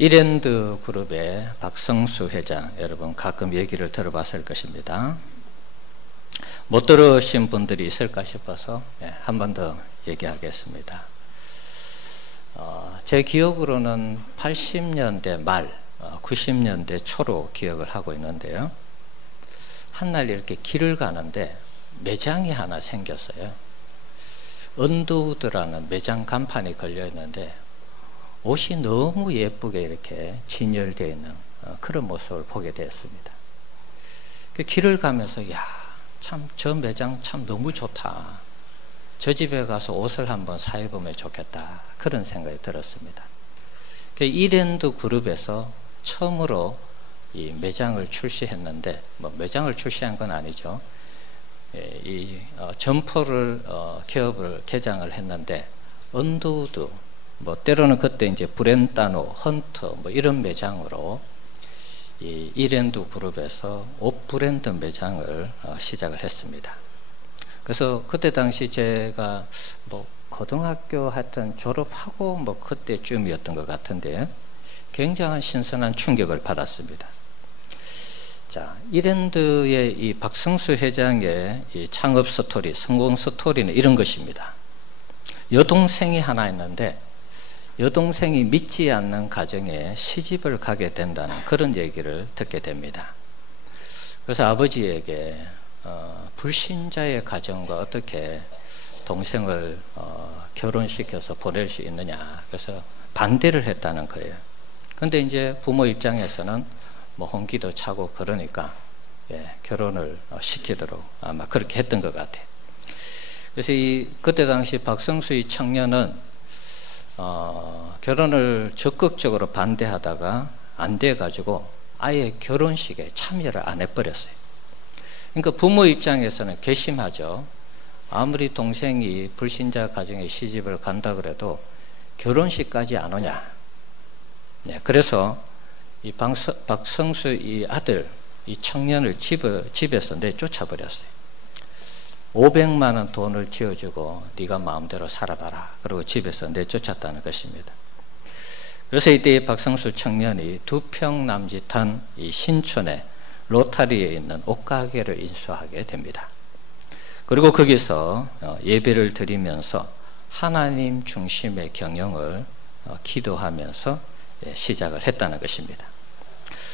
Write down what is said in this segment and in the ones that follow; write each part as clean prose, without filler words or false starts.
이랜드 그룹의 박성수 회장, 여러분 가끔 얘기를 들어봤을 것입니다. 못 들으신 분들이 있을까 싶어서 한 번 더 얘기하겠습니다. 제 기억으로는 80년대 말, 90년대 초로 기억을 하고 있는데요. 한날 이렇게 길을 가는데 매장이 하나 생겼어요. 언더우드라는 매장 간판이 걸려 있는데 옷이 너무 예쁘게 이렇게 진열되어 있는 그런 모습을 보게 되었습니다. 그 길을 가면서 참 저 매장 참 너무 좋다. 저 집에 가서 옷을 한번 사입으면 좋겠다. 그런 생각이 들었습니다. 이랜드 그룹에서 처음으로 이 매장을 출시했는데, 매장을 출시한 건 아니죠. 점포를 기업을 개장을 했는데 언더우드, 때로는 그때 이제 브렌다노, 헌터 이런 매장으로 이 이랜드 그룹에서 옷 브랜드 매장을 시작을 했습니다. 그래서 그때 당시 제가 고등학교 하여튼 졸업하고 그때쯤이었던 것 같은데 굉장한 신선한 충격을 받았습니다. 자, 이랜드의 이 박성수 회장의 이 창업 스토리, 성공 스토리는 이런 것입니다. 여동생이 하나 있는데 여동생이 믿지 않는 가정에 시집을 가게 된다는 그런 얘기를 듣게 됩니다. 그래서 아버지에게 불신자의 가정과 어떻게 동생을 결혼시켜서 보낼 수 있느냐, 그래서 반대를 했다는 거예요. 그런데 이제 부모 입장에서는 혼기도 차고 그러니까 결혼을 시키도록 아마 그렇게 했던 것 같아요. 그래서 그때 당시 박성수의 청년은 결혼을 적극적으로 반대하다가 안 돼가지고 아예 결혼식에 참여를 안 해버렸어요. 그러니까 부모 입장에서는 괘씸하죠. 아무리 동생이 불신자 가정에 시집을 간다 그래도 결혼식까지 안 오냐. 그래서 이 박성수 이 아들, 이 청년을 집에서 내쫓아 버렸어요. 500만 원 돈을 쥐어주고 네가 마음대로 살아봐라. 그리고 집에서 내쫓았다는 것입니다. 그래서 이때 박성수 청년이 2평 남짓한 이 신촌의 로타리에 있는 옷가게를 인수하게 됩니다. 그리고 거기서 예배를 드리면서 하나님 중심의 경영을 기도하면서 시작을 했다는 것입니다.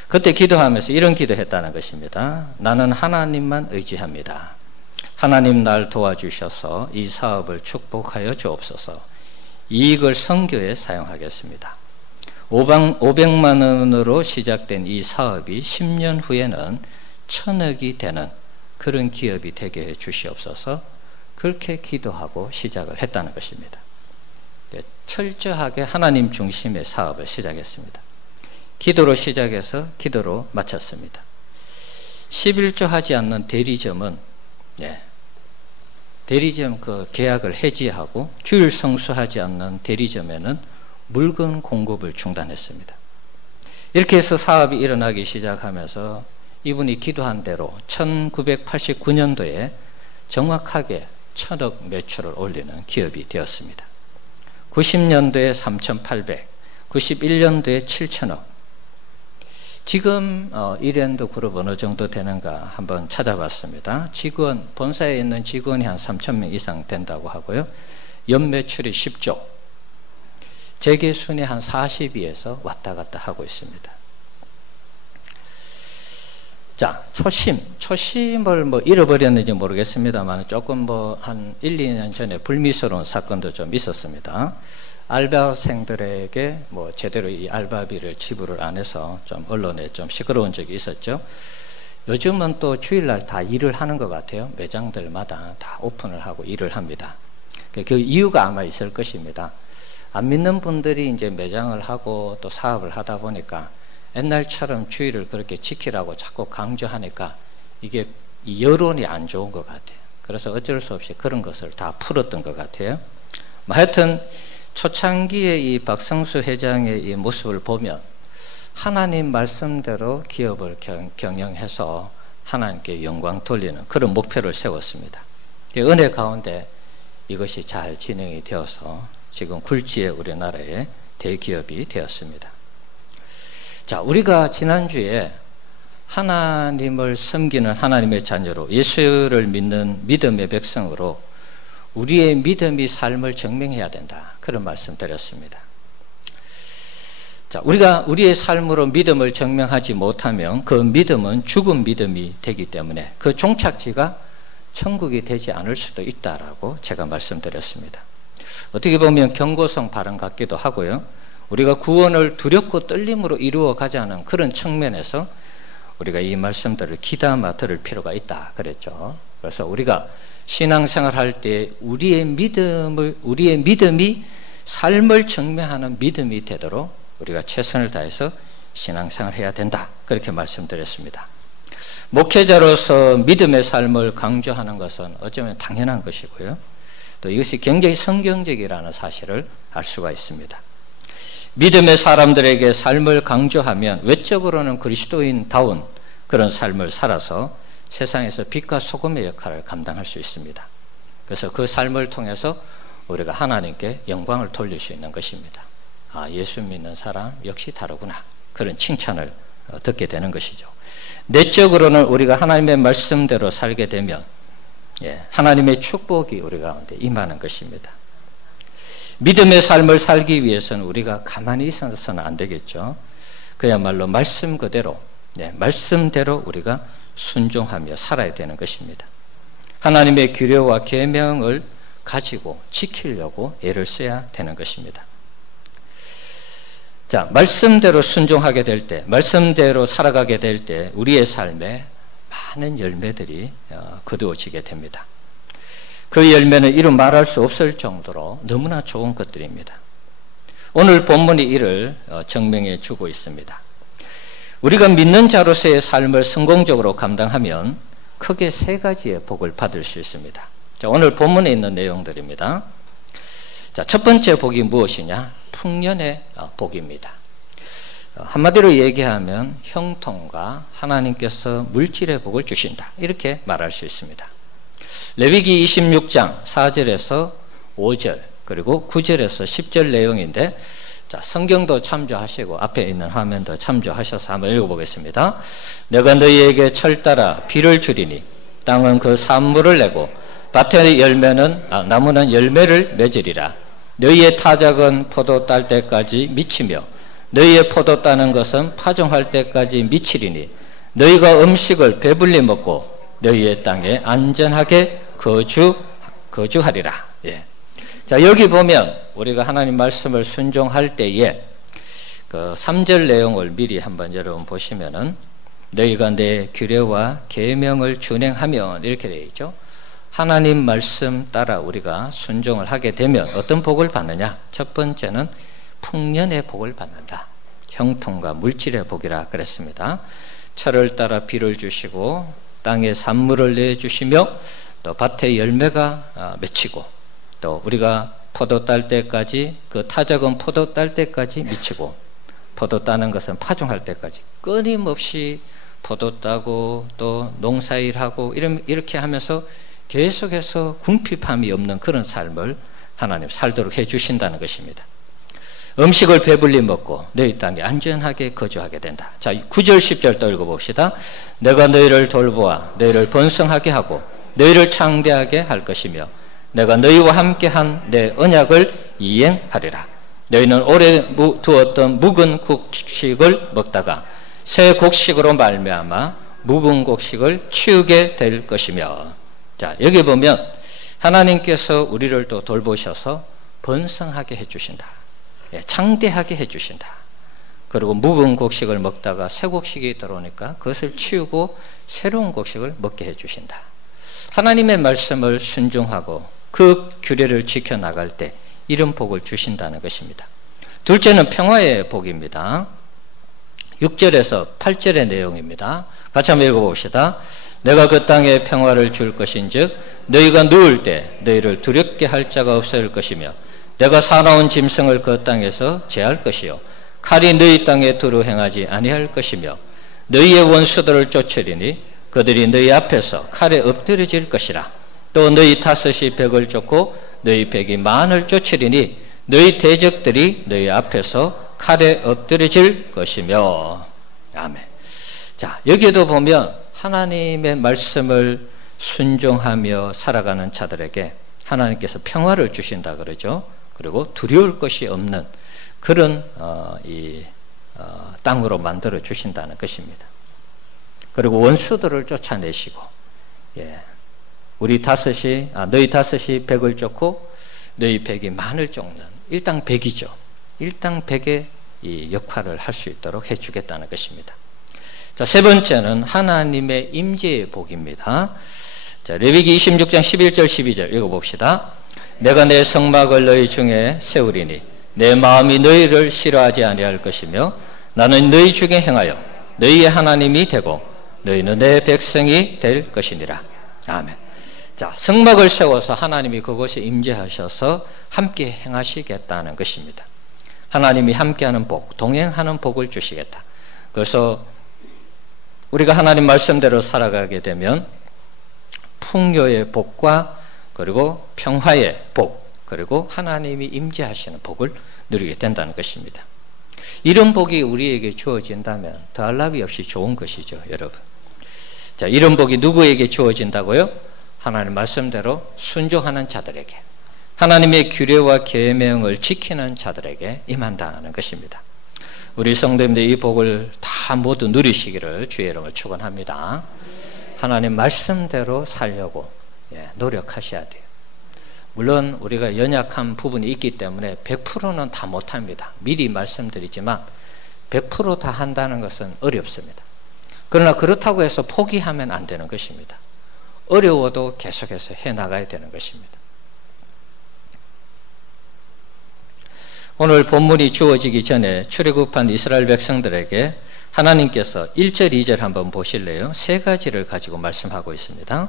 그때 기도하면서 이런 기도했다는 것입니다. 나는 하나님만 의지합니다. 하나님 날 도와주셔서 이 사업을 축복하여 주옵소서. 이익을 선교에 사용하겠습니다. 500만 원으로 시작된 이 사업이 10년 후에는 1000억이 되는 그런 기업이 되게 해 주시옵소서. 그렇게 기도하고 시작을 했다는 것입니다. 철저하게 하나님 중심의 사업을 시작했습니다. 기도로 시작해서 기도로 마쳤습니다. 11조 하지 않는 대리점은 대리점 그 계약을 해지하고 주일 성수하지 않는 대리점에는 물건 공급을 중단했습니다. 이렇게 해서 사업이 일어나기 시작하면서 이분이 기도한 대로 1989년도에 정확하게 1000억 매출을 올리는 기업이 되었습니다. 90년도에 3,800, 91년도에 7,000억. 지금 이랜드 그룹 어느 정도 되는가 한번 찾아봤습니다. 본사에 있는 직원이 한 3,000명 이상 된다고 하고요. 연매출이 10조. 재계순위 한 40위에서 왔다 갔다 하고 있습니다. 자, 초심을 잃어버렸는지 모르겠습니다만 조금 한 1, 2년 전에 불미스러운 사건도 좀 있었습니다. 알바생들에게 제대로 이 알바비를 지불을 안 해서 좀 언론에 좀 시끄러운 적이 있었죠. 요즘은 또 주일날 다 일을 하는 것 같아요. 매장들마다 다 오픈을 하고 일을 합니다. 그 이유가 아마 있을 것입니다. 안 믿는 분들이 이제 매장을 하고 또 사업을 하다 보니까 옛날처럼 주의를 그렇게 지키라고 자꾸 강조하니까 이게 여론이 안 좋은 것 같아요. 그래서 어쩔 수 없이 그런 것을 다 풀었던 것 같아요. 하여튼 초창기의 이 박성수 회장의 이 모습을 보면 하나님 말씀대로 기업을 경영해서 하나님께 영광 돌리는 그런 목표를 세웠습니다. 은혜 가운데 이것이 잘 진행이 되어서 지금 굴지의 우리나라의 대기업이 되었습니다. 자, 우리가 지난주에 하나님을 섬기는 하나님의 자녀로 예수를 믿는 믿음의 백성으로 우리의 믿음이 삶을 증명해야 된다, 그런 말씀 드렸습니다. 자, 우리가 우리의 삶으로 믿음을 증명하지 못하면 그 믿음은 죽은 믿음이 되기 때문에 그 종착지가 천국이 되지 않을 수도 있다라고 제가 말씀드렸습니다. 어떻게 보면 경고성 발언 같기도 하고요, 우리가 구원을 두렵고 떨림으로 이루어 가자는 그런 측면에서 우리가 이 말씀들을 귀담아 들을 필요가 있다 그랬죠. 그래서 우리가 신앙생활 할 때 우리의 믿음이 삶을 증명하는 믿음이 되도록 우리가 최선을 다해서 신앙생활 해야 된다, 그렇게 말씀드렸습니다. 목회자로서 믿음의 삶을 강조하는 것은 어쩌면 당연한 것이고요, 또 이것이 굉장히 성경적이라는 사실을 알 수가 있습니다. 믿음의 사람들에게 삶을 강조하면 외적으로는 그리스도인다운 그런 삶을 살아서 세상에서 빛과 소금의 역할을 감당할 수 있습니다. 그래서 그 삶을 통해서 우리가 하나님께 영광을 돌릴 수 있는 것입니다. 아, 예수 믿는 사람 역시 다르구나, 그런 칭찬을 듣게 되는 것이죠. 내적으로는 우리가 하나님의 말씀대로 살게 되면 하나님의 축복이 우리 가운데 임하는 것입니다. 믿음의 삶을 살기 위해서는 우리가 가만히 있어서는 안 되겠죠. 그야말로 말씀 그대로, 말씀대로 우리가 순종하며 살아야 되는 것입니다. 하나님의 규례와 계명을 가지고 지키려고 애를 써야 되는 것입니다. 자, 말씀대로 순종하게 될 때, 말씀대로 살아가게 될 때 우리의 삶에 많은 열매들이 거두어지게 됩니다. 그 열매는 이루 말할 수 없을 정도로 너무나 좋은 것들입니다. 오늘 본문이 이를 증명해 주고 있습니다. 우리가 믿는 자로서의 삶을 성공적으로 감당하면 크게 세 가지의 복을 받을 수 있습니다. 자, 오늘 본문에 있는 내용들입니다. 자, 첫 번째 복이 무엇이냐? 풍년의 복입니다. 한마디로 얘기하면 형통과 하나님께서 물질의 복을 주신다, 이렇게 말할 수 있습니다. 레위기 26장 4절에서 5절 그리고 9절에서 10절 내용인데, 자, 성경도 참조하시고 앞에 있는 화면도 참조하셔서 한번 읽어보겠습니다. 내가 너희에게 철 따라 비를 주리니 땅은 그 산물을 내고 밭의 나무는 열매를 맺으리라. 너희의 타작은 포도 딸 때까지 미치며 너희의 포도 따는 것은 파종할 때까지 미치리니 너희가 음식을 배불리 먹고 너희의 땅에 안전하게 거주하리라. 자, 여기 보면 우리가 하나님 말씀을 순종할 때에 그 3절 내용을 미리 한번 여러분 보시면은 너희가 내 규례와 계명을 준행하면 이렇게 되어 있죠. 하나님 말씀 따라 우리가 순종을 하게 되면 어떤 복을 받느냐? 첫 번째는 풍년의 복을 받는다. 형통과 물질의 복이라 그랬습니다. 철을 따라 비를 주시고 땅에 산물을 내주시며 또 밭에 열매가 맺히고 또 우리가 포도 딸 때까지 그 타작은 포도 딸 때까지 미치고 포도 따는 것은 파종할 때까지 끊임없이 포도 따고 또 농사일하고 이렇게 하면서 계속해서 궁핍함이 없는 그런 삶을 하나님 살도록 해주신다는 것입니다. 음식을 배불리 먹고 너희 땅에 안전하게 거주하게 된다. 자, 9절 10절 또 읽어봅시다. 내가 너희를 돌보아 너희를 번성하게 하고 너희를 창대하게 할 것이며 내가 너희와 함께한 내 언약을 이행하리라. 너희는 오래 두었던 묵은 곡식을 먹다가 새 곡식으로 말미암아 묵은 곡식을 치우게 될 것이며. 자, 여기 보면 하나님께서 우리를 또 돌보셔서 번성하게 해주신다. 창대하게 해주신다. 그리고 묵은 곡식을 먹다가 새 곡식이 들어오니까 그것을 치우고 새로운 곡식을 먹게 해주신다. 하나님의 말씀을 순종하고 그 규례를 지켜나갈 때 이런 복을 주신다는 것입니다. 둘째는 평화의 복입니다. 6절에서 8절의 내용입니다. 같이 한번 읽어봅시다. 내가 그 땅에 평화를 줄 것인즉 너희가 누울 때 너희를 두렵게 할 자가 없을 것이며 내가 사나운 짐승을 그 땅에서 제할 것이요 칼이 너희 땅에 두루 행하지 아니할 것이며 너희의 원수들을 쫓으리니 그들이 너희 앞에서 칼에 엎드려질 것이라. 또 너희 탓이 벽을 쫓고 너희 벽이 만을 쫓으리니 너희 대적들이 너희 앞에서 칼에 엎드려질 것이며. 아멘. 자, 여기에도 보면 하나님의 말씀을 순종하며 살아가는 자들에게 하나님께서 평화를 주신다 그러죠. 그리고 두려울 것이 없는 그런 땅으로 만들어 주신다는 것입니다. 그리고 원수들을 쫓아내시고, 너희 다섯이 백을 쫓고 너희 백이 만을 쫓는 일당 백이죠. 일당 백의 이 역할을 할 수 있도록 해주겠다는 것입니다. 자, 세 번째는 하나님의 임재의 복입니다. 자, 레위기 26장 11절 12절 읽어봅시다. 내가 내 성막을 너희 중에 세우리니 내 마음이 너희를 싫어하지 아니할 것이며 나는 너희 중에 행하여 너희의 하나님이 되고 너희는 내 백성이 될 것이니라. 아멘. 자, 성막을 세워서 하나님이 그곳에 임재하셔서 함께 행하시겠다는 것입니다. 하나님이 함께하는 복, 동행하는 복을 주시겠다. 그래서 우리가 하나님 말씀대로 살아가게 되면 풍요의 복과 그리고 평화의 복, 그리고 하나님이 임재하시는 복을 누리게 된다는 것입니다. 이런 복이 우리에게 주어진다면 더할 나위 없이 좋은 것이죠, 여러분. 자, 이런 복이 누구에게 주어진다고요? 하나님 말씀대로 순종하는 자들에게, 하나님의 규례와 계명을 지키는 자들에게 임한다는 것입니다. 우리 성도님들 이 복을 다 모두 누리시기를 주의 이름으로 축원합니다. 하나님 말씀대로 살려고 노력하셔야 돼요. 물론 우리가 연약한 부분이 있기 때문에 100%는 다 못합니다. 미리 말씀드리지만 100% 다 한다는 것은 어렵습니다. 그러나 그렇다고 해서 포기하면 안 되는 것입니다. 어려워도 계속해서 해나가야 되는 것입니다. 오늘 본문이 주어지기 전에 출애굽한 이스라엘 백성들에게 하나님께서 1절, 2절 한번 보실래요? 세 가지를 가지고 말씀하고 있습니다.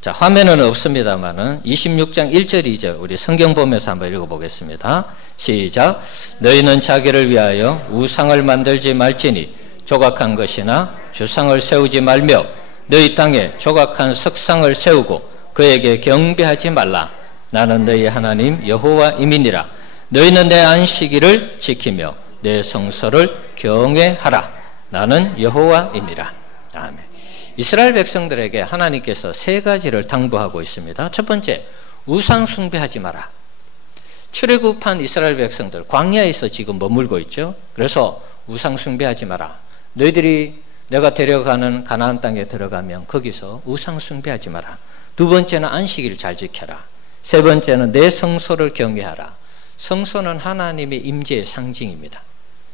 자, 화면은 없습니다만은 26장 1절, 2절 우리 성경 보면서 한번 읽어보겠습니다. 시작. 너희는 자기를 위하여 우상을 만들지 말지니 조각한 것이나 주상을 세우지 말며 너희 땅에 조각한 석상을 세우고 그에게 경배하지 말라. 나는 너희 하나님 여호와임이니라. 너희는 내 안식일을 지키며 내 성소를 경외하라. 나는 여호와이니라. 아멘. 이스라엘 백성들에게 하나님께서 세 가지를 당부하고 있습니다. 첫 번째, 우상 숭배하지 마라. 출애굽한 이스라엘 백성들 광야에서 지금 머물고 있죠. 그래서 우상 숭배하지 마라. 너희들이 내가 데려가는 가나안 땅에 들어가면 거기서 우상 숭배하지 마라. 두 번째는 안식일을 잘 지켜라. 세 번째는 내 성소를 경외하라. 성소는 하나님의 임재의 상징입니다.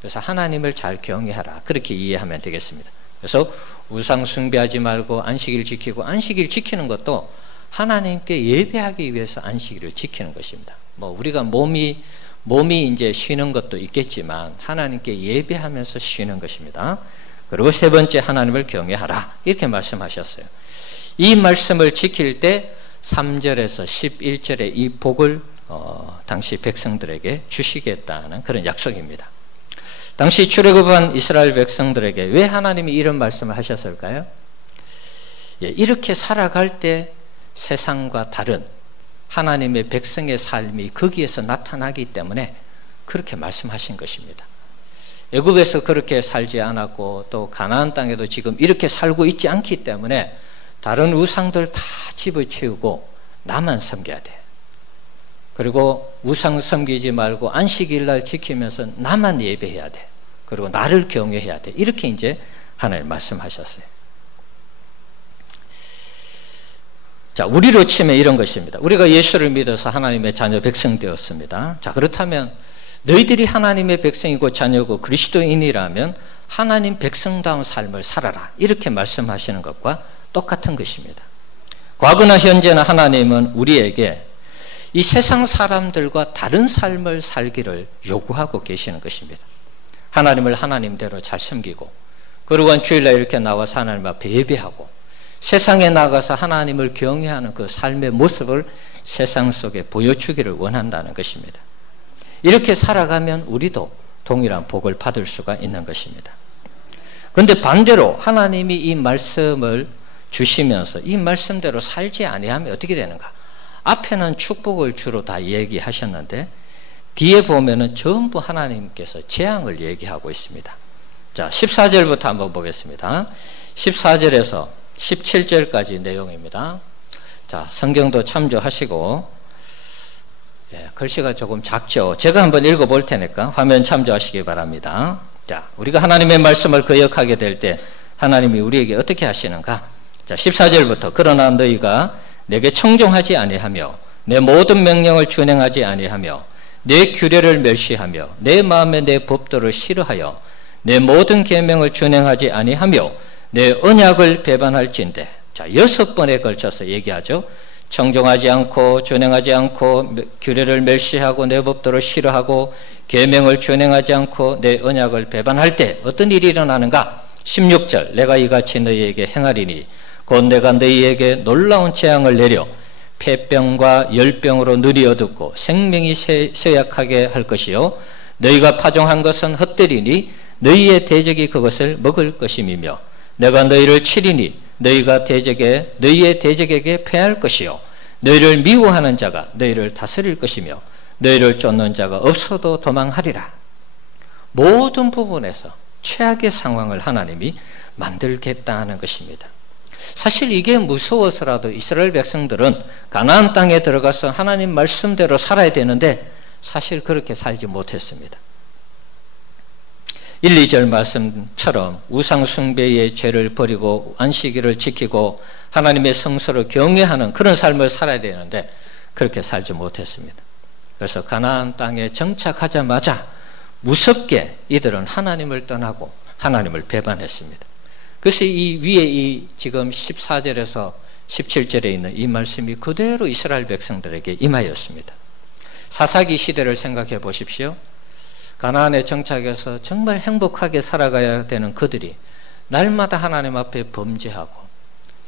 그래서 하나님을 잘 경외하라. 그렇게 이해하면 되겠습니다. 그래서 우상 숭배하지 말고 안식일 지키고, 안식일 지키는 것도 하나님께 예배하기 위해서 안식일을 지키는 것입니다. 뭐 우리가 몸이 이제 쉬는 것도 있겠지만 하나님께 예배하면서 쉬는 것입니다. 그리고 세 번째, 하나님을 경외하라. 이렇게 말씀하셨어요. 이 말씀을 지킬 때 3절에서 11절의 이 복을 당시 백성들에게 주시겠다는 그런 약속입니다. 당시 출애굽한 이스라엘 백성들에게 왜 하나님이 이런 말씀을 하셨을까요? 이렇게 살아갈 때 세상과 다른 하나님의 백성의 삶이 거기에서 나타나기 때문에 그렇게 말씀하신 것입니다. 애굽에서 그렇게 살지 않았고 또 가나안 땅에도 지금 이렇게 살고 있지 않기 때문에 다른 우상들 다 집어치우고 나만 섬겨야 돼. 그리고 우상 섬기지 말고 안식일날 지키면서 나만 예배해야 돼. 그리고 나를 경외해야 돼. 이렇게 이제 하나님 말씀하셨어요. 자, 우리로 치면 이런 것입니다. 우리가 예수를 믿어서 하나님의 자녀 백성 되었습니다. 자, 그렇다면 너희들이 하나님의 백성이고 자녀고 그리스도인이라면 하나님 백성다운 삶을 살아라. 이렇게 말씀하시는 것과 똑같은 것입니다. 과거나 현재나 하나님은 우리에게 이 세상 사람들과 다른 삶을 살기를 요구하고 계시는 것입니다. 하나님을 하나님대로 잘 섬기고, 그리고 주일날 이렇게 나와서 하나님 앞에 예배하고, 세상에 나가서 하나님을 경외하는 그 삶의 모습을 세상 속에 보여주기를 원한다는 것입니다. 이렇게 살아가면 우리도 동일한 복을 받을 수가 있는 것입니다. 그런데 반대로 하나님이 이 말씀을 주시면서 이 말씀대로 살지 아니하면 어떻게 되는가? 앞에는 축복을 주로 다 얘기하셨는데 뒤에 보면은 전부 하나님께서 재앙을 얘기하고 있습니다. 자, 14절부터 한번 보겠습니다. 14절에서 17절까지 내용입니다. 자, 성경도 참조하시고, 글씨가 조금 작죠. 제가 한번 읽어볼 테니까 화면 참조하시기 바랍니다. 자, 우리가 하나님의 말씀을 거역하게 될 때 하나님이 우리에게 어떻게 하시는가? 자, 14절부터 그러나 너희가 내게 청종하지 아니하며 내 모든 명령을 준행하지 아니하며 내 규례를 멸시하며 내 마음에 내 법도를 싫어하여 내 모든 계명을 준행하지 아니하며 내 언약을 배반할진대. 자, 6번에 걸쳐서 얘기하죠. 청종하지 않고 준행하지 않고 규례를 멸시하고 내 법도를 싫어하고 계명을 준행하지 않고 내 언약을 배반할 때 어떤 일이 일어나는가? 16절 내가 이같이 너희에게 행하리니 곧 내가 너희에게 놀라운 재앙을 내려 폐병과 열병으로 눈이 어둡고 생명이 쇠약하게 할 것이요 너희가 파종한 것은 헛되리니 너희의 대적이 그것을 먹을 것임이며 내가 너희를 치리니 너희의 대적에게 패할 것이요 너희를 미워하는 자가 너희를 다스릴 것이며 너희를 쫓는 자가 없어도 도망하리라. 모든 부분에서 최악의 상황을 하나님이 만들겠다는 것입니다. 사실 이게 무서워서라도 이스라엘 백성들은 가나안 땅에 들어가서 하나님 말씀대로 살아야 되는데 사실 그렇게 살지 못했습니다. 1, 2절 말씀처럼 우상 숭배의 죄를 버리고 안식일을 지키고 하나님의 성소를 경외하는 그런 삶을 살아야 되는데 그렇게 살지 못했습니다. 그래서 가나안 땅에 정착하자마자 무섭게 이들은 하나님을 떠나고 하나님을 배반했습니다. 그래서 이 위에 이 지금 14절에서 17절에 있는 이 말씀이 그대로 이스라엘 백성들에게 임하였습니다. 사사기 시대를 생각해 보십시오. 가나안에 정착해서 정말 행복하게 살아가야 되는 그들이 날마다 하나님 앞에 범죄하고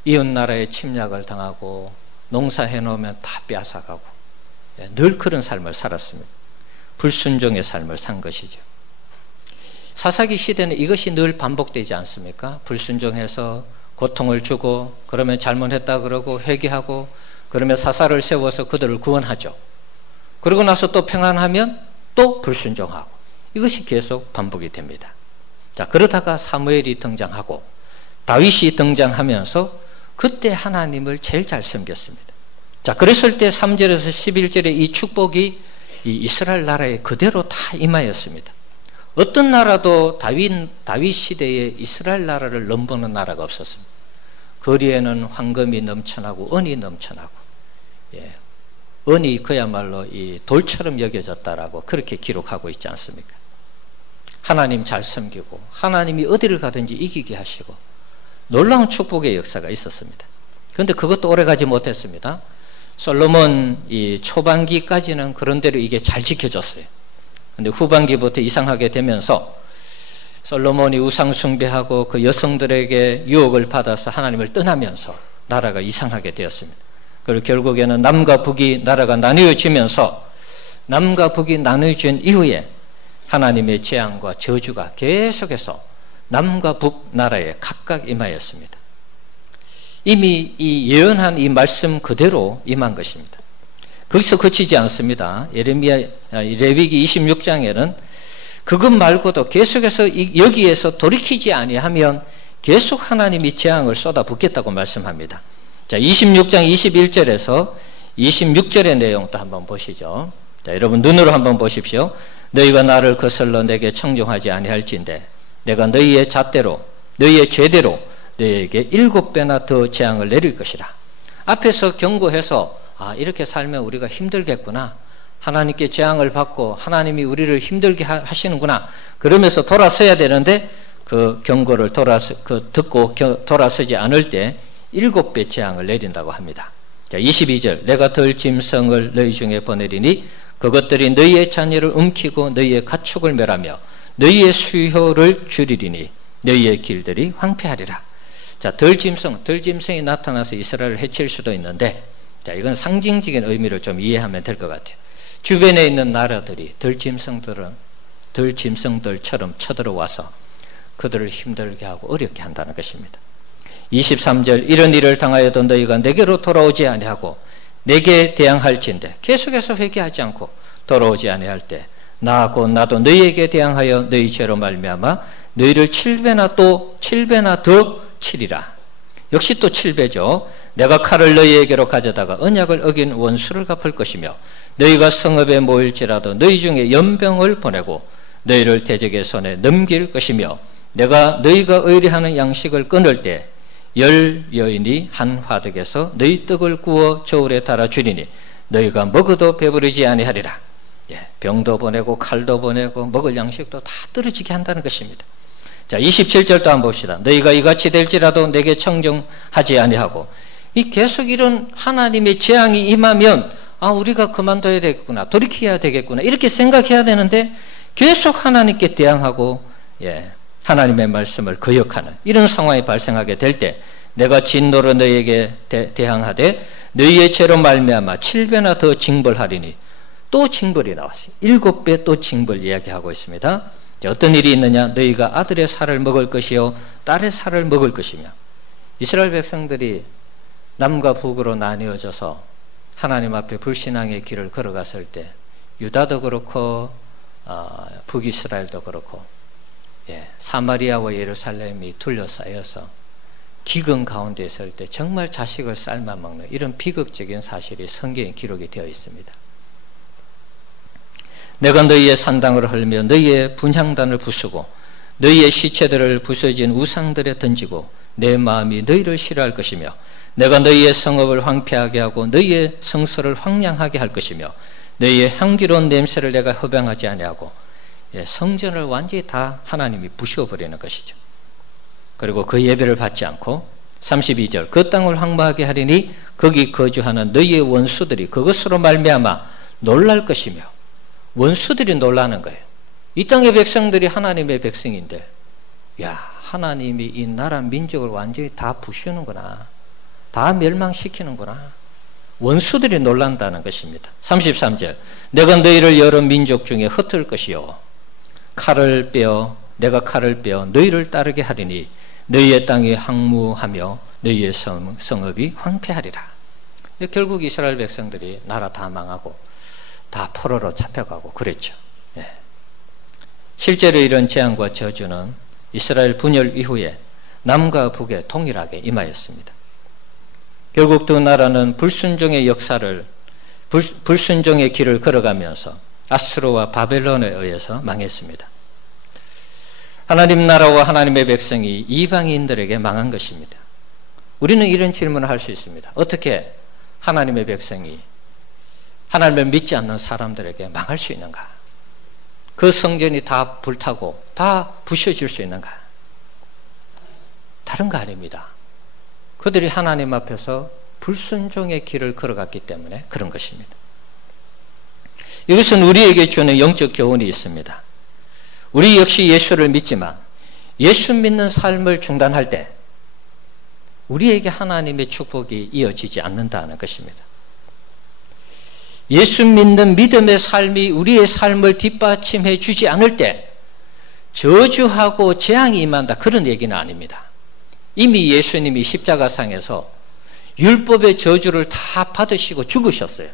이웃 나라에 침략을 당하고 농사해 놓으면 다 빼앗아가고 늘 그런 삶을 살았습니다. 불순종의 삶을 산 것이죠. 사사기 시대는 이것이 늘 반복되지 않습니까? 불순종해서 고통을 주고 그러면 잘못했다 그러고 회개하고 그러면 사사를 세워서 그들을 구원하죠. 그러고 나서 또 평안하면 또 불순종하고 이것이 계속 반복이 됩니다. 자, 그러다가 사무엘이 등장하고 다윗이 등장하면서 그때 하나님을 제일 잘 섬겼습니다. 자, 그랬을 때 3절에서 11절에 이 축복이 이 이스라엘 나라에 그대로 다 임하였습니다. 어떤 나라도 다윗 시대에 이스라엘 나라를 넘보는 나라가 없었습니다. 거리에는 황금이 넘쳐나고 은이 넘쳐나고, 은이 그야말로 이 돌처럼 여겨졌다라고 그렇게 기록하고 있지 않습니까? 하나님 잘 섬기고 하나님이 어디를 가든지 이기게 하시고 놀라운 축복의 역사가 있었습니다. 그런데 그것도 오래가지 못했습니다. 솔로몬 이 초반기까지는 그런대로 이게 잘 지켜졌어요. 그런데 후반기부터 이상하게 되면서 솔로몬이 우상 숭배하고 그 여성들에게 유혹을 받아서 하나님을 떠나면서 나라가 이상하게 되었습니다. 그리고 결국에는 남과 북이 나라가 나뉘어지면서 남과 북이 나뉘어진 이후에 하나님의 재앙과 저주가 계속해서 남과 북 나라에 각각 임하였습니다. 이미 이 예언한 이 말씀 그대로 임한 것입니다. 거기서 그치지 않습니다. 레위기 26장에는 그것 말고도 계속해서 여기에서 돌이키지 아니하면 계속 하나님이 재앙을 쏟아붓겠다고 말씀합니다. 자, 26장 21절에서 26절의 내용도 한번 보시죠. 자, 여러분 눈으로 한번 보십시오. 너희가 나를 거슬러 내게 청종하지 아니할진대 내가 너희의 잣대로 너희의 죄대로 너희에게 7배나 더 재앙을 내릴 것이라. 앞에서 경고해서 이렇게 살면 우리가 힘들겠구나, 하나님께 재앙을 받고 하나님이 우리를 힘들게 하시는구나 그러면서 돌아서야 되는데 그 경고를 듣고 돌아서지 않을 때 7배 재앙을 내린다고 합니다. 자, 22절 내가 덜 짐승을 너희 중에 보내리니 그것들이 너희의 자녀를 움키고 너희의 가축을 멸하며 너희의 수효를 줄이리니 너희의 길들이 황폐하리라. 자, 덜 짐승이 나타나서 이스라엘을 해칠 수도 있는데, 자, 이건 상징적인 의미를 좀 이해하면 될 것 같아요. 주변에 있는 나라들이 덜 짐승들처럼 쳐들어와서 그들을 힘들게 하고 어렵게 한다는 것입니다. 23절 이런 일을 당하여도 너희가 내게로 돌아오지 아니하고 내게 대항할진대 계속해서 회개하지 않고 돌아오지 아니할 때 나 곧 나도 너희에게 대항하여 너희 죄로 말미암아 너희를 7배나 또 7배나 더 치리라. 역시 또 7배죠. 내가 칼을 너희에게로 가져다가 언약을 어긴 원수를 갚을 것이며 너희가 성읍에 모일지라도 너희 중에 연병을 보내고 너희를 대적의 손에 넘길 것이며 내가 너희가 의뢰하는 양식을 끊을 때 10 여인이 한 화덕에서 너희 떡을 구워 저울에 달아 주리니 너희가 먹어도 배부르지 아니하리라. 병도 보내고 칼도 보내고 먹을 양식도 다 떨어지게 한다는 것입니다. 자, 27절도 한번 봅시다. 너희가 이같이 될지라도 내게 청정하지 아니하고, 이 계속 이런 하나님의 재앙이 임하면 우리가 그만둬야 되겠구나, 돌이켜야 되겠구나 이렇게 생각해야 되는데 계속 하나님께 대항하고 하나님의 말씀을 거역하는 이런 상황이 발생하게 될 때 내가 진노로 너희에게 대항하되 너희의 죄로 말미암아 7배나 더 징벌하리니, 또 징벌이 나왔어요. 7배 또 징벌 이야기하고 있습니다. 어떤 일이 있느냐? 너희가 아들의 살을 먹을 것이요 딸의 살을 먹을 것이며, 이스라엘 백성들이 남과 북으로 나뉘어져서 하나님 앞에 불신앙의 길을 걸어갔을 때 유다도 그렇고 북이스라엘도 그렇고 사마리아와 예루살렘이 둘러싸여서 기근 가운데 있을 때 정말 자식을 삶아 먹는 이런 비극적인 사실이 성경에 기록이 되어 있습니다. 내가 너희의 산당을 헐며 너희의 분향단을 부수고 너희의 시체들을 부서진 우상들에 던지고 내 마음이 너희를 싫어할 것이며 내가 너희의 성읍을 황폐하게 하고 너희의 성소를 황량하게 할 것이며 너희의 향기로운 냄새를 내가 허병하지 아니하고, 성전을 완전히 다 하나님이 부셔버리는 것이죠. 그리고 그 예배를 받지 않고 32절 그 땅을 황무하게 하리니 거기 거주하는 너희의 원수들이 그것으로 말미암아 놀랄 것이며, 원수들이 놀라는 거예요. 이 땅의 백성들이 하나님의 백성인데 하나님이 이 나라 민족을 완전히 다 부수는구나, 다 멸망시키는구나, 원수들이 놀란다는 것입니다. 33절 내가 너희를 여러 민족 중에 흩을 것이요 내가 칼을 빼어 너희를 따르게 하리니 너희의 땅이 황무하며 너희의 성읍이 황폐하리라. 결국 이스라엘 백성들이 나라 다 망하고 다 포로로 잡혀가고 그랬죠. 실제로 이런 재앙과 저주는 이스라엘 분열 이후에 남과 북에 동일하게 임하였습니다. 결국 두 나라는 불순종의 역사를, 불순종의 길을 걸어가면서 아수르와 바벨론에 의해서 망했습니다. 하나님 나라와 하나님의 백성이 이방인들에게 망한 것입니다. 우리는 이런 질문을 할 수 있습니다. 어떻게 하나님의 백성이 하나님을 믿지 않는 사람들에게 망할 수 있는가? 그 성전이 다 불타고 다 부셔질 수 있는가? 다른 거 아닙니다. 그들이 하나님 앞에서 불순종의 길을 걸어갔기 때문에 그런 것입니다. 이것은 우리에게 주는 영적 교훈이 있습니다. 우리 역시 예수를 믿지만 예수 믿는 삶을 중단할 때 우리에게 하나님의 축복이 이어지지 않는다는 것입니다. 예수 믿는 믿음의 삶이 우리의 삶을 뒷받침해 주지 않을 때 저주하고 재앙이 임한다, 그런 얘기는 아닙니다. 이미 예수님이 십자가상에서 율법의 저주를 다 받으시고 죽으셨어요.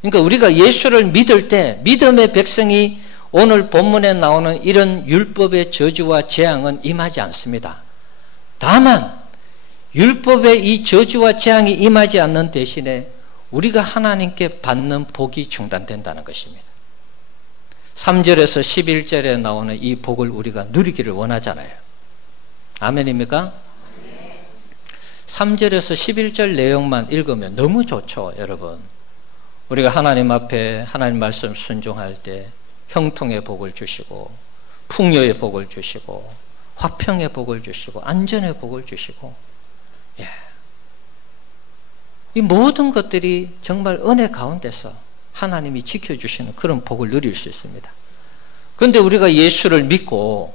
그러니까 우리가 예수를 믿을 때 믿음의 백성이 오늘 본문에 나오는 이런 율법의 저주와 재앙은 임하지 않습니다. 다만 율법의 이 저주와 재앙이 임하지 않는 대신에 우리가 하나님께 받는 복이 중단된다는 것입니다. 3절에서 11절에 나오는 이 복을 우리가 누리기를 원하잖아요. 아멘입니까? 3절에서 11절 내용만 읽으면 너무 좋죠, 여러분. 우리가 하나님 앞에 하나님 말씀 순종할 때 형통의 복을 주시고 풍요의 복을 주시고 화평의 복을 주시고 안전의 복을 주시고, 이 모든 것들이 정말 은혜 가운데서 하나님이 지켜주시는 그런 복을 누릴 수 있습니다. 그런데 우리가 예수를 믿고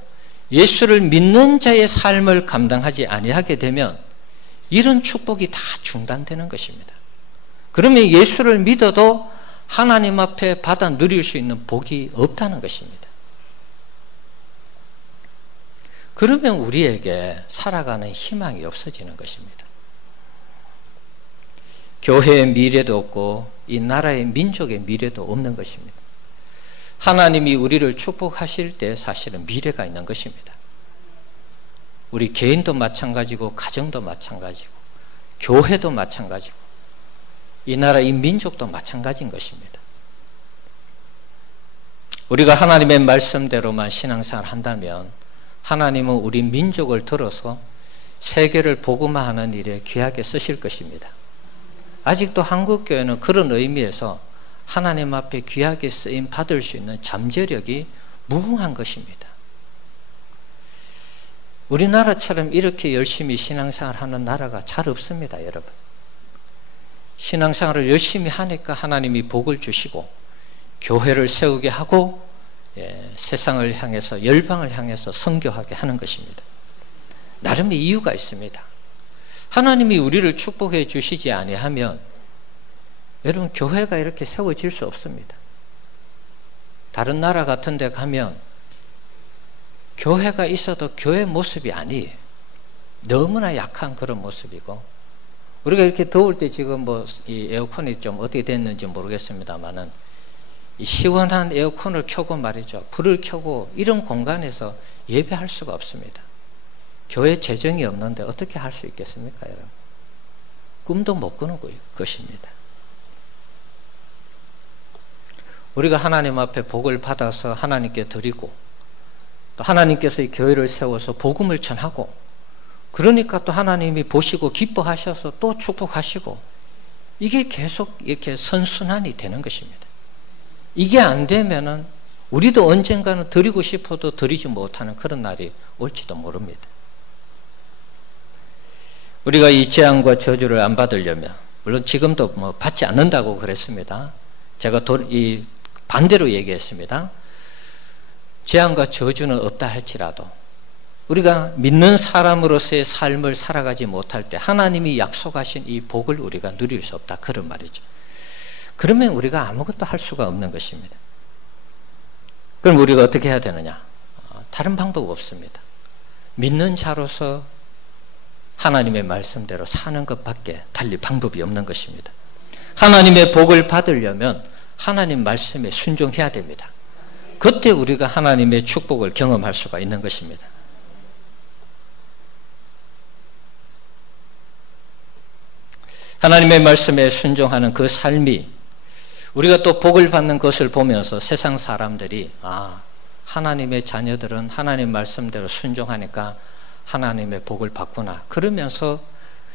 예수를 믿는 자의 삶을 감당하지 아니하게 되면 이런 축복이 다 중단되는 것입니다. 그러면 예수를 믿어도 하나님 앞에 받아 누릴 수 있는 복이 없다는 것입니다. 그러면 우리에게 살아가는 희망이 없어지는 것입니다. 교회의 미래도 없고 이 나라의 민족의 미래도 없는 것입니다. 하나님이 우리를 축복하실 때 사실은 미래가 있는 것입니다. 우리 개인도 마찬가지고 가정도 마찬가지고 교회도 마찬가지고 이 나라 이 민족도 마찬가지인 것입니다. 우리가 하나님의 말씀대로만 신앙생활을 한다면 하나님은 우리 민족을 들어서 세계를 복음화하는 일에 귀하게 쓰실 것입니다. 아직도 한국교회는 그런 의미에서 하나님 앞에 귀하게 쓰임 받을 수 있는 잠재력이 무궁한 것입니다. 우리나라처럼 이렇게 열심히 신앙생활하는 나라가 잘 없습니다, 여러분. 신앙생활을 열심히 하니까 하나님이 복을 주시고 교회를 세우게 하고 세상을 향해서 열방을 향해서 선교하게 하는 것입니다. 나름의 이유가 있습니다. 하나님이 우리를 축복해 주시지 아니하면 여러분 교회가 이렇게 세워질 수 없습니다. 다른 나라 같은 데 가면 교회가 있어도 교회 모습이 아니에요. 너무나 약한 그런 모습이고, 우리가 이렇게 더울 때 지금 이 에어컨이 좀 어떻게 됐는지 모르겠습니다만은 이 시원한 에어컨을 켜고 말이죠, 불을 켜고 이런 공간에서 예배할 수가 없습니다. 교회 재정이 없는데 어떻게 할 수 있겠습니까, 여러분? 꿈도 못 꾸는 것입니다. 우리가 하나님 앞에 복을 받아서 하나님께 드리고 또 하나님께서 이 교회를 세워서 복음을 전하고, 그러니까 또 하나님이 보시고 기뻐하셔서 또 축복하시고, 이게 계속 이렇게 선순환이 되는 것입니다. 이게 안 되면은 우리도 언젠가는 드리고 싶어도 드리지 못하는 그런 날이 올지도 모릅니다. 우리가 이 재앙과 저주를 안 받으려면, 물론 지금도 받지 않는다고 그랬습니다. 제가 이 반대로 얘기했습니다. 재앙과 저주는 없다 할지라도 우리가 믿는 사람으로서의 삶을 살아가지 못할 때 하나님이 약속하신 이 복을 우리가 누릴 수 없다, 그런 말이죠. 그러면 우리가 아무것도 할 수가 없는 것입니다. 그럼 우리가 어떻게 해야 되느냐? 다른 방법 없습니다. 믿는 자로서 하나님의 말씀대로 사는 것밖에 달리 방법이 없는 것입니다. 하나님의 복을 받으려면 하나님 말씀에 순종해야 됩니다. 그때 우리가 하나님의 축복을 경험할 수가 있는 것입니다. 하나님의 말씀에 순종하는 그 삶이, 우리가 또 복을 받는 것을 보면서 세상 사람들이 하나님의 자녀들은 하나님 말씀대로 순종하니까 하나님의 복을 받구나, 그러면서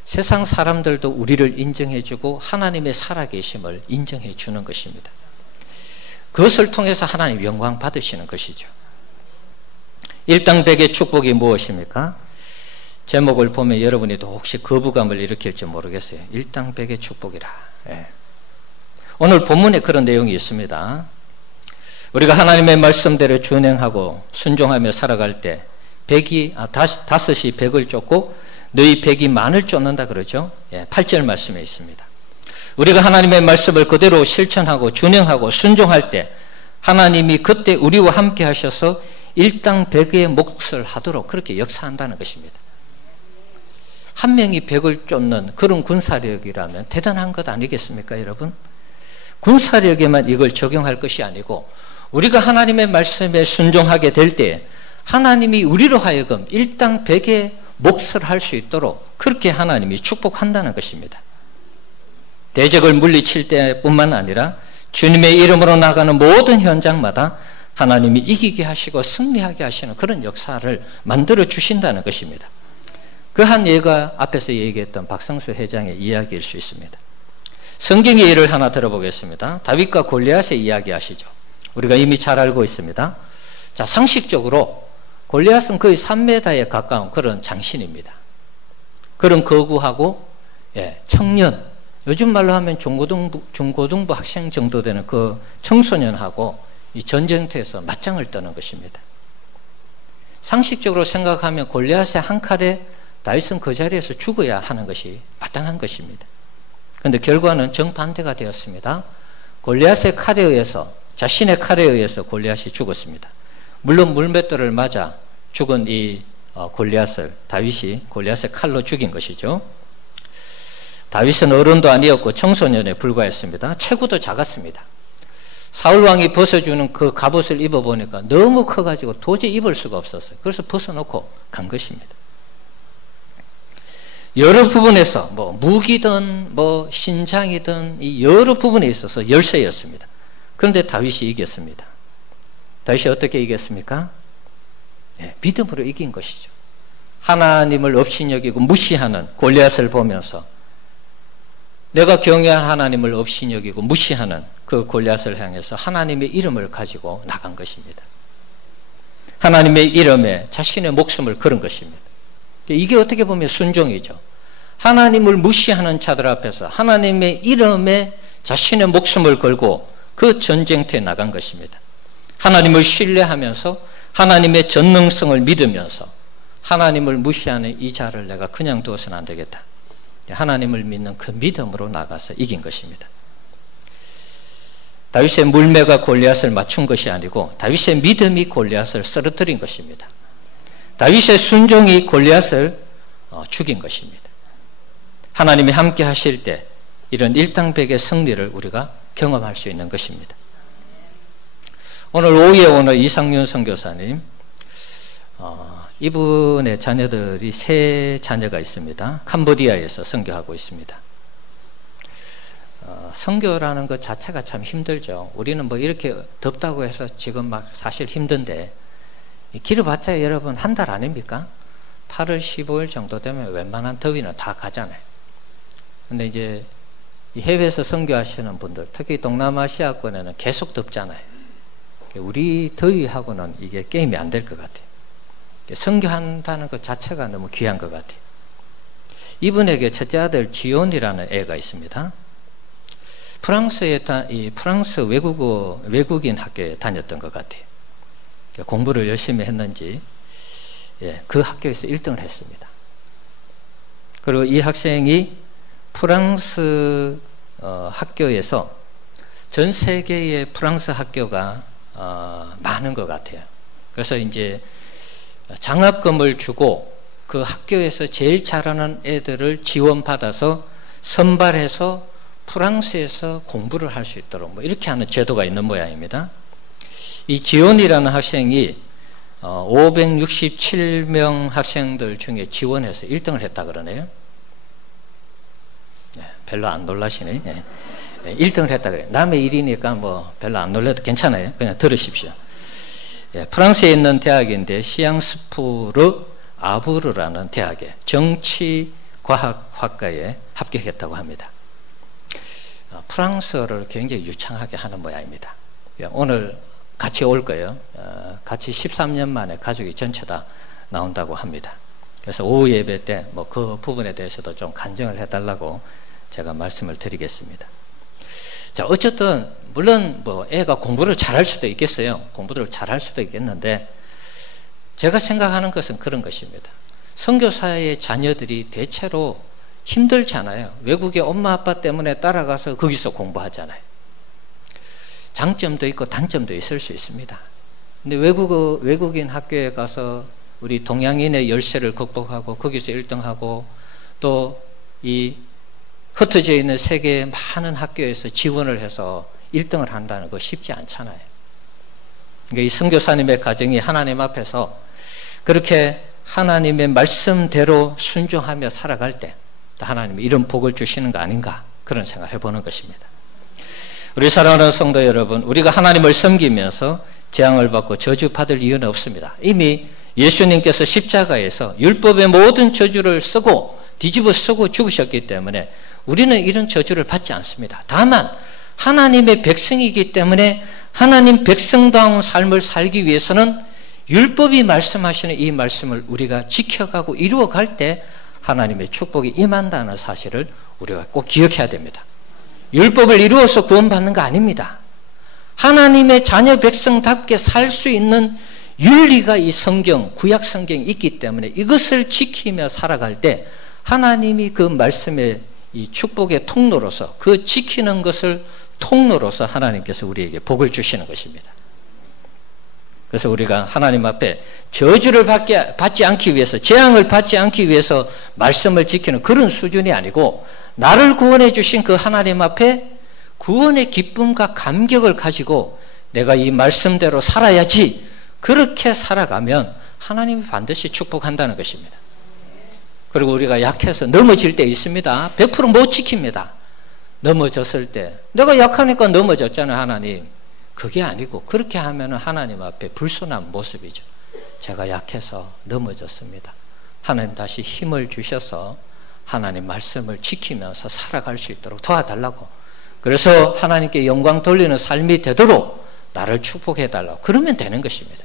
세상 사람들도 우리를 인정해주고 하나님의 살아계심을 인정해 주는 것입니다. 그것을 통해서 하나님 영광 받으시는 것이죠. 일당백의 축복이 무엇입니까? 제목을 보면 여러분이 또 혹시 거부감을 일으킬지 모르겠어요. 일당백의 축복이라. 오늘 본문에 그런 내용이 있습니다. 우리가 하나님의 말씀대로 준행하고 순종하며 살아갈 때 다섯이 백을 쫓고 너희 백이 만을 쫓는다 그러죠. 8절 말씀에 있습니다. 우리가 하나님의 말씀을 그대로 실천하고 준행하고 순종할 때 하나님이 그때 우리와 함께 하셔서 일당백의 몫을 하도록 그렇게 역사한다는 것입니다. 한 명이 백을 쫓는 그런 군사력이라면 대단한 것 아니겠습니까, 여러분? 군사력에만 이걸 적용할 것이 아니고 우리가 하나님의 말씀에 순종하게 될 때 하나님이 우리로 하여금 일당백의 몫을 할 수 있도록 그렇게 하나님이 축복한다는 것입니다. 대적을 물리칠 때뿐만 아니라 주님의 이름으로 나가는 모든 현장마다 하나님이 이기게 하시고 승리하게 하시는 그런 역사를 만들어 주신다는 것입니다. 그 한 예가 앞에서 얘기했던 박성수 회장의 이야기일 수 있습니다. 성경의 예를 하나 들어보겠습니다. 다윗과 골리앗의 이야기 아시죠? 우리가 이미 잘 알고 있습니다. 자, 상식적으로 골리앗은 거의 3m에 가까운 그런 장신입니다. 그런 거구하고 청년, 요즘 말로 하면 중고등부 학생 정도 되는 그 청소년하고 이 전쟁터에서 맞짱을 떠는 것입니다. 상식적으로 생각하면 골리앗의 한 칼에 다윗은 그 자리에서 죽어야 하는 것이 마땅한 것입니다. 그런데 결과는 정반대가 되었습니다. 골리앗의 칼에 의해서, 자신의 칼에 의해서 골리앗이 죽었습니다. 물론 물맷돌을 맞아 죽은 이 골리앗을 다윗이 골리앗의 칼로 죽인 것이죠. 다윗은 어른도 아니었고 청소년에 불과했습니다. 체구도 작았습니다. 사울왕이 벗어주는 그 갑옷을 입어보니까 너무 커가지고 도저히 입을 수가 없었어요. 그래서 벗어놓고 간 것입니다. 여러 부분에서 뭐 무기든 뭐 신장이든 이 여러 부분에 있어서 열세였습니다. 그런데 다윗이 이겼습니다. 다윗이 어떻게 이겼습니까? 네, 믿음으로 이긴 것이죠. 하나님을 업신여기고 무시하는 골리앗을 보면서 내가 경외한 하나님을 업신여기고 무시하는 그 골리앗을 향해서 하나님의 이름을 가지고 나간 것입니다. 하나님의 이름에 자신의 목숨을 걸은 것입니다. 이게 어떻게 보면 순종이죠. 하나님을 무시하는 자들 앞에서 하나님의 이름에 자신의 목숨을 걸고 그 전쟁터에 나간 것입니다. 하나님을 신뢰하면서 하나님의 전능성을 믿으면서 하나님을 무시하는 이 자를 내가 그냥 두어서는 안 되겠다. 하나님을 믿는 그 믿음으로 나가서 이긴 것입니다. 다윗의 물매가 골리앗을 맞춘 것이 아니고 다윗의 믿음이 골리앗을 쓰러뜨린 것입니다. 다윗의 순종이 골리앗을 죽인 것입니다. 하나님이 함께 하실 때 이런 일당백의 승리를 우리가 경험할 수 있는 것입니다. 오늘 오후에 오늘 이상윤 선교사님, 이분의 자녀들이 3자녀가 있습니다. 캄보디아에서 선교하고 있습니다. 선교라는 것 자체가 참 힘들죠. 우리는 뭐 이렇게 덥다고 해서 지금 막 사실 힘든데 길어봤자 여러분 한 달 아닙니까? 8월 15일 정도 되면 웬만한 더위는 다 가잖아요. 근데 이제 해외에서 선교하시는 분들, 특히 동남아시아권에는 계속 덥잖아요. 우리 더위하고는 이게 게임이 안 될 것 같아요. 선교한다는 것 자체가 너무 귀한 것 같아요. 이분에게 첫째 아들 지온이라는 애가 있습니다. 프랑스 외국인 학교에 다녔던 것 같아요. 공부를 열심히 했는지 그 학교에서 1등을 했습니다. 그리고 이 학생이 프랑스 학교에서 전 세계의 프랑스 학교가 많은 것 같아요. 그래서 이제 장학금을 주고 그 학교에서 제일 잘하는 애들을 지원받아서 선발해서 프랑스에서 공부를 할 수 있도록 뭐 이렇게 하는 제도가 있는 모양입니다. 이 지온이라는 학생이 567명 학생들 중에 지원해서 1등을 했다 그러네요. 별로 안 놀라시네. 1등을 했다 그래요. 남의 일이니까 뭐 별로 안 놀라도 괜찮아요. 그냥 들으십시오. 프랑스에 있는 대학인데 시앙스푸르 아부르라는 대학에 정치과학학과에 합격했다고 합니다. 프랑스어를 굉장히 유창하게 하는 모양입니다. 오늘 같이 올 거예요. 같이 13년 만에 가족이 전체 다 나온다고 합니다. 그래서 오후 예배 때 뭐 그 부분에 대해서도 좀 간증을 해달라고 제가 말씀을 드리겠습니다. 자, 어쨌든 물론 뭐 애가 공부를 잘할 수도 있겠어요. 공부를 잘할 수도 있겠는데 제가 생각하는 것은 그런 것입니다. 선교사의 자녀들이 대체로 힘들잖아요. 외국의 엄마 아빠 때문에 따라가서 거기서 공부하잖아요. 장점도 있고 단점도 있을 수 있습니다. 근데 외국인 학교에 가서 우리 동양인의 열세를 극복하고 거기서 1등하고 또 이 흩어져 있는 세계의 많은 학교에서 지원을 해서 1등을 한다는 거 쉽지 않잖아요. 그러니까 이 선교사님의 가정이 하나님 앞에서 그렇게 하나님의 말씀대로 순종하며 살아갈 때 하나님이 이런 복을 주시는 거 아닌가 그런 생각을 해보는 것입니다. 우리 사랑하는 성도 여러분, 우리가 하나님을 섬기면서 재앙을 받고 저주받을 이유는 없습니다. 이미 예수님께서 십자가에서 율법의 모든 저주를 쓰고 뒤집어 쓰고 죽으셨기 때문에 우리는 이런 저주를 받지 않습니다. 다만 하나님의 백성이기 때문에 하나님 백성다운 삶을 살기 위해서는 율법이 말씀하시는 이 말씀을 우리가 지켜가고 이루어갈 때 하나님의 축복이 임한다는 사실을 우리가 꼭 기억해야 됩니다. 율법을 이루어서 구원받는 거 아닙니다. 하나님의 자녀 백성답게 살 수 있는 윤리가 이 성경, 구약 성경에 있기 때문에 이것을 지키며 살아갈 때 하나님이 그 말씀의 이 축복의 통로로서 그 지키는 것을 통로로서 하나님께서 우리에게 복을 주시는 것입니다. 그래서 우리가 하나님 앞에 저주를 받지 않기 위해서, 재앙을 받지 않기 위해서 말씀을 지키는 그런 수준이 아니고 나를 구원해 주신 그 하나님 앞에 구원의 기쁨과 감격을 가지고 내가 이 말씀대로 살아야지, 그렇게 살아가면 하나님이 반드시 축복한다는 것입니다. 그리고 우리가 약해서 넘어질 때 있습니다. 100% 못 지킵니다. 넘어졌을 때 내가 약하니까 넘어졌잖아요. 하나님, 그게 아니고 그렇게 하면 하나님 앞에 불손한 모습이죠. 제가 약해서 넘어졌습니다. 하나님 다시 힘을 주셔서 하나님 말씀을 지키면서 살아갈 수 있도록 도와달라고, 그래서 하나님께 영광 돌리는 삶이 되도록 나를 축복해 달라고, 그러면 되는 것입니다.